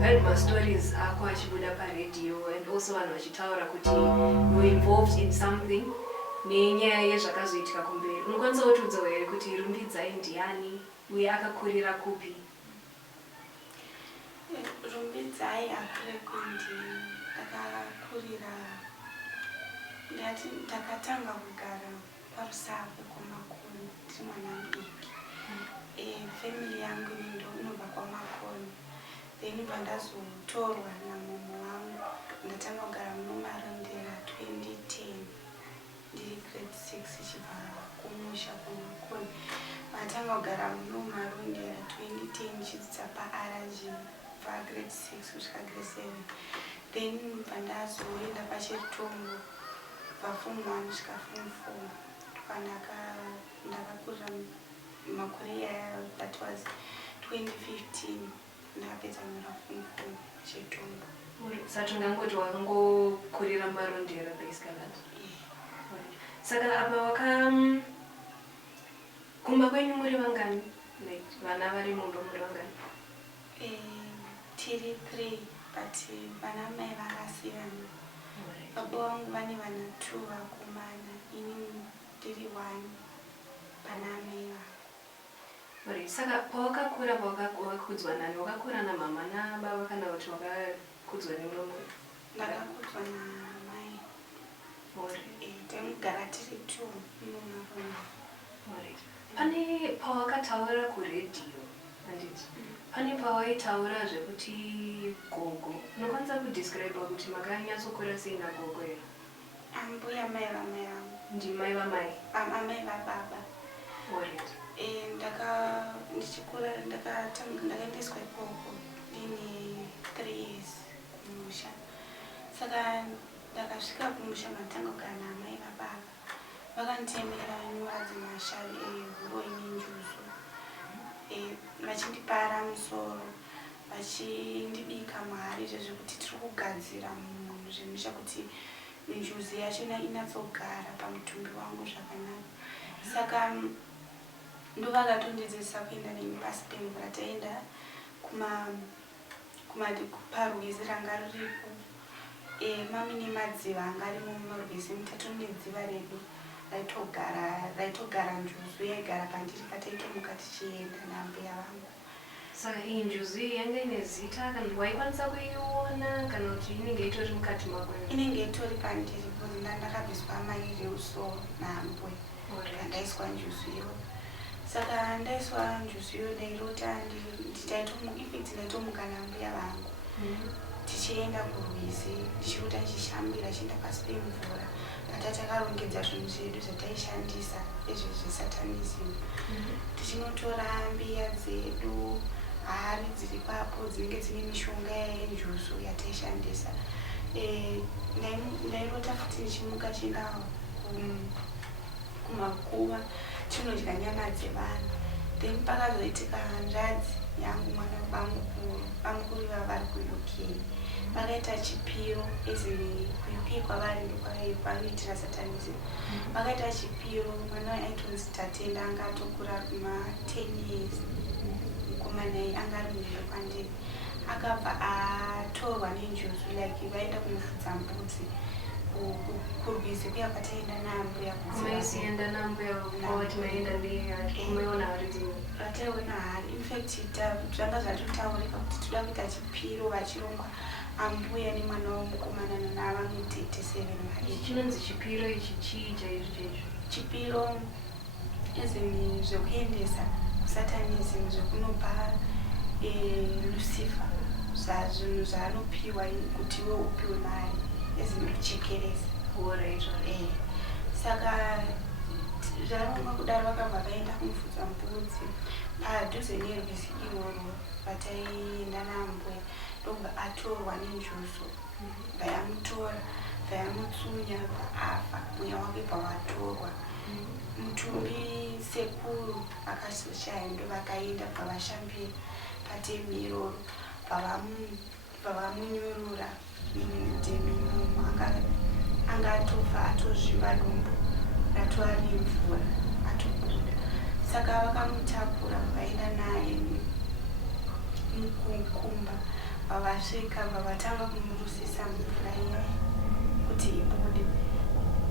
heard my stories ako achibuda paradhiyo and also vanhu vachitaura kuti you were involved in something nenyaya yezvakazoitika kumberi. Unokwanisa kutiudzawo here kuti Rumbidzai ndiani uye akakurira kupi? Rumbidzai akurekondi ndakakurira ndati ndakatanga kugara parusave kwamakoni tiri mwana mudiki. Family yangu inobva kwamakoni, then pandazotorwa namumo wangu ndatanga kugara muMarondera 2010 ndiri grade 6 ichibva kumusha kwamakoni. Ndatanga kugara muMarondera 2010 ichidzidza paRG kubva grade 6 kusvika grade 7, then pandazoenda pachitombo kubva form 1 kusvika form 4 ndakakurira makore aya. That was 2015 ndakapedza mura form 4 chitombo. Satungangoti wakangokurira Marondera basically. Saka apa kumba kwenyu muri vangani? Like vana vari mumba muri vangani? Tiri 3 but vana mai vakasiyana. Baba vangu vane vana 2 vakomana, ini ndiri 1 pana mai vangu. Saka pawakakura wakakudzwa nani? Wakakura namama nababa kana kuti wakakudzwa nemumwe? Ndakakudzwa namai. Tinogara tiri 2 muMarondera. Pane pawakataura kuredhiyo handiti? Pane pawaitaura zvekuti gogo. Unokwanisa kudescribe kuti makanyatsokura sei nagogo here? Ambuya mai vamai vangu. Ndimai vamai? Amai vababa. Ndichikura ndakaendeswa ikoko ndine 3 years kumusha. Saka ndakasvika kumusha matanga kugara namai vababa. Vakanditemera nyora dzemashavi ehuro nenjuzu. Vachindipara musoro, vachindibika mahari zvekuti tiri kugadzira munhu zvemusha kuti njuzi yachona inatsogara pamutumbi wangu zvakanaka. Saka ndovakatondidzidzisa kuenda neni pasi pemvura. Taenda parwizi ranga riripo. Mami nemadziva anga arimo murwizi mutatu nedziva redu raitogara njuzu yaigara pandiri pataitomuka tichienda nambuya vangu. Saka iyi njuzu iyi yanga ine zita kana waikwanisa kuiona kana kuti inenge itori mukati mako? Inenge itori pandiri because ndakabviswa mai reusoro nambwe ndaiswa njuzu iyo. Saka ndaiswa njuzu iyo ndairota ndaitomuka nambuya vangu tichienda kurwizi ndichirota ndichishambira chienda pasi pemvura. Tatakarongedza zvinhu zvedu zvataishandisa izvo zvesatanism. Tichinotora mbiya dzedu, hari dziri papo dzinenge dzine mishonga yenjuzu yataishandisa. Ndairota futi ndichimuka chienda kumakuva tinodya nyama dzevanhu. Then pakazoitika hanzvadzi yangu mwana bamukuru vavari kuUK. Vakaita chipiro kuUK kwavari ndokwainoitira satanism. Vakaita chipiro, mwana aitonzi tatenda anga atokura kuma10 years. Mukomana anga ari mumwe kwandiri. Akabva atorwa nenjuzu like vaenda kunofudza mbudzi kurwizi kuya kwataenda nambuya. Kumaisienda nambuya kwawati maenda kumaiona hari dzimwe? Rataiona hari. In fact zvanga zvatotaurika kuti toda kuita chipiro vachirongwa ambuya nemwana womukomana navamwe 37 vari. Chinonzi chipiro ichi chii chaizvo? Chipiro izvi zvekuendesa kusatanism zvekunopa Lucifer zvinhu zvaanopiwa kuti iwe upiwe mari ezinokuchekeresa. Saka zvarongwa kudaro vakabva vaenda kunofudza mbudzi padhuze nerwizi iroro vataienda nambuya. Ndobva atorwa nenjuzu, vayamutora vayamutsunya paafa, mweya wake pawatorwa. Mutumbi sekuru akazoshaya ndovakaenda pavashambira patemu iroro pavamunyurura mudheminomo anga atofa atozvimba dumbu ratova nemvura atobuda. Saka vakamutakura vaenda naye mukumba vavasvika vavatanga kumurusisa mvura iya kuti ibude.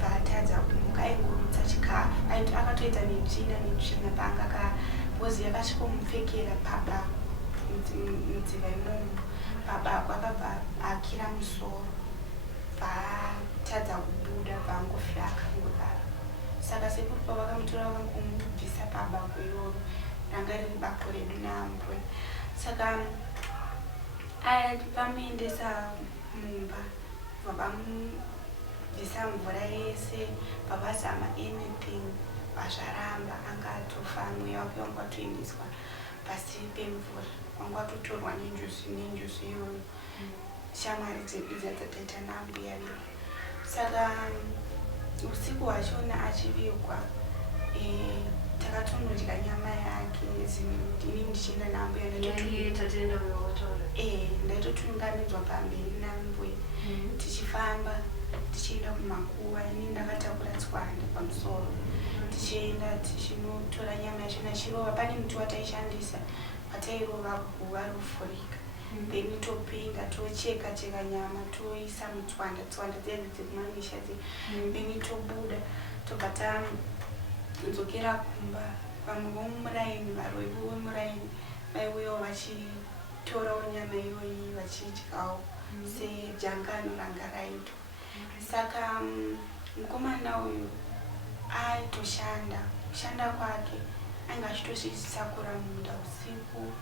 Vatadza kumuka aingorutsa chikafu. Akatoita netsvina paangakapozi yakasvikomupfekera baba mudziva imomo. Baba akabva akira musoro. Vatadza kubuda vangofa akangogara. Saka sekuru pavakamutora vakamubvisa pabako iroro ranga riri bako redu naambwe. Saka vamuendesa mumba vabamubvisa mvura yese, vavazama anything vazvaramba. Anga atofa mweya wake wanga watoendeswa pasi pemvura, wanga watotorwa nenjusu iyoyo. Shamwari dzedu dzataita nambuya vedu. Saka usiku wachona achivigwa, takatonodya nyama yake. Ini ndichienda nambuya ndaitotunganidzwa pamberi nambuya. Tichifamba tichienda kumakuva, ini ndakatakura tswanda pamusoro. Tichienda tichinotora nyama yachona chirova. Pane muti wataishandisa watairova guva rofurika. Then topinda tocheka nyama toisa mutswanda dzedzi dzekumamisha dze. Then tobuda tobva tadzokera kumba. Vamwe vomuraini, varoi vomuraini vaiuyawo vachitorawo nyama iyoyi vachidyawo sejangano ranga raitwa. Saka mukomana uyu kushanda kwake anga achitozvisakura munda usiku,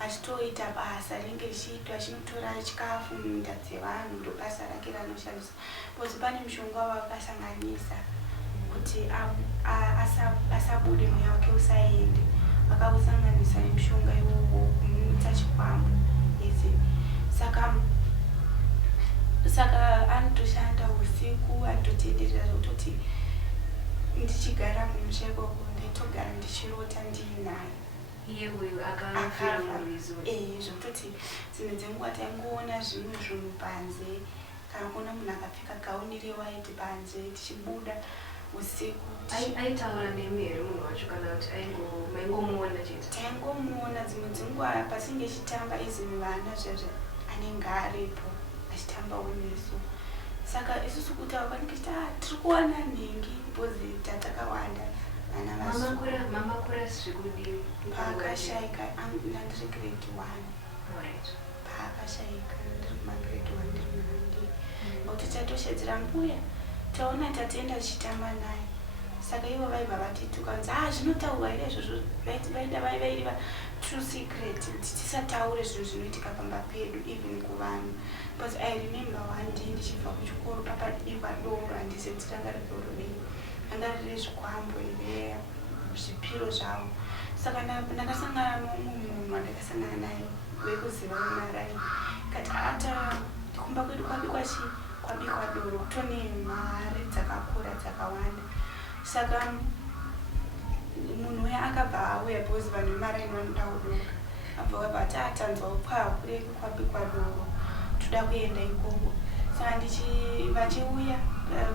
achitoita basa rinenge richiitwa, achinotora chikafu munda dzevanhu, ndo basa rake ranoshandisa. Pozi pane mushonga wakasanganisa kuti asabude mweya wake usaende. Vakausanganisa nemushonga iwowo kumuita chikwambo ese. Saka anotoshanda usiku, anototenderera zvekutoti ndichigara kumusha ikoko ndaitogara ndichirota ndiinaye. Iye uyu akafira murizo. Zvekutoti dzimwe dzenguva taingoona zvinhu panze, kana kuona munhu akapfeka gauni rewaiti panze tichibuda usiku. Aitaura nemi here munhu wacho kana kuti maingomuona chete? Taingomuona dzimwe dzenguva pasinge chitamba izimi vana zvazvo anenge aripo achitambawo nesu. Saka isusu kuti avanenge tiri kuwana nhingi bhozi tatakawanda vana vasu. Mama kura zvikudini? Paakashaika ndandiri grade 1. Paakashaika ndiri kumagrade 1 ndiri munandi. Kuti tatoshedzera mbuya taona tatienda tichitamba naye. Saka ivo vaibva vatituka kunzi zvinotaurwa here izvozvo. Vaida vairiva true secret tisataure zvinhu zvinoitika pamba pedu even kuvanhu. But I remember one day ndichibva kuchikoro papadiva doro, handizeti ranga ridoro rei, ranga riri zvikwambo here zvipiro zvavo. Saka ndakasangana nomumwe munhu wandakasangana naye wekuziva muMarai. Kati kumba kwedu kwabikwa doro, kutone mari dzakakura dzakawanda. Saka munhu uya akabva auya bhozi vanhu veMarai vanoda kudoro. Abva vabva tanzwa kureki kwabikwa doro, toda kuenda ikoko. Saka vachiuya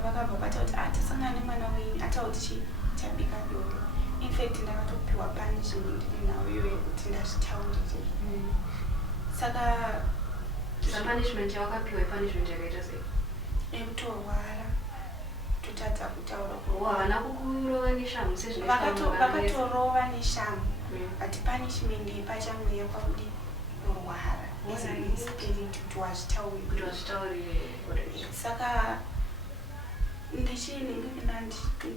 vakabva vatauti tasangana nemwana wenyu atauti chabika doro. In fact ndakatopiwa punishment ndiri nayo iyoyo kuti ndazvitaurire. Saka punishment yawakapiwa punishment yakaita sei? Ekutorwara totadza kutaura. Havana kukurova neshamhu sezvinoitwa? Vakatorova neshamhu, but punishment yepachamweya kwakudi kurwara. Spirit kuti wazvitaurire. Saka ndichiningirira nditi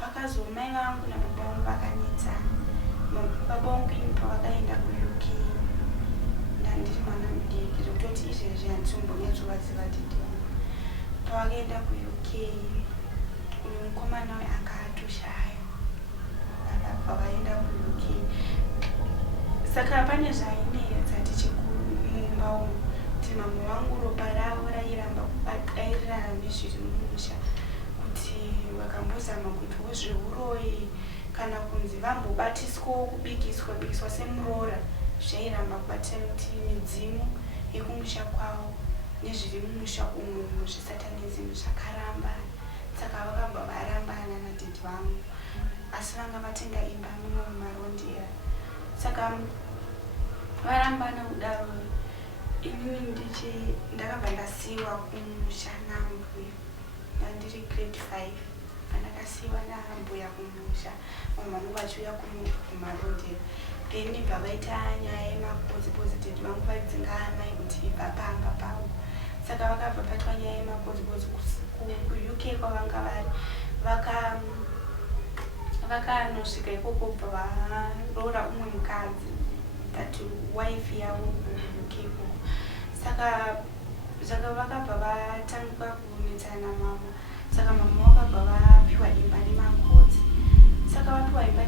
pakazomai vangu nababa vangu vakanetsana. Baba vangu ini pavakaenda kuUK ndandiri mwana mudiki zvekutoti izvezvi handizombonyatsovaziva didi vangu. Pavakaenda kuUK uyu mukomana uyu anga atoshaya pavaenda kuUK. Saka pane zvainetsa tichikumumba umu kuti mamwe vangu ropa ravo rairamba kubairirana nezviri mumusha, kuti vakambozama kuti wozveuroi kana kunzi vambobatiswawo kubikiswa semuroora, zvairamba kubatira kuti midzimu yekumusha kwavo nezviri mumusha umu muzvisatanism zvakaramba. Saka vakabva varambana nadhidhi vangu, asi vanga vatenga imba muMarondera. Saka varambana kudaro inini ndakabva ndasiyiwa kumusha nambuya ndandiri grade 5 pandakasiyiwa nambuya kumusha vamwe vanenge vachiuya kumarondera then ibva vaita nyaya yemaposipositedi vangu vaidzinga amai kuti ibva pamba pavo saka vakabva patwa nyaya yemaposiposi kuuk kwavanga vari vakanosvika ikoko bva varoora umwe mukadzi that wife yavo kuuk ikoko saka zvaka vakabva vatanga kunetsana mama saka mama vakabva vapiwa imba nemakoti saka vapiwa imba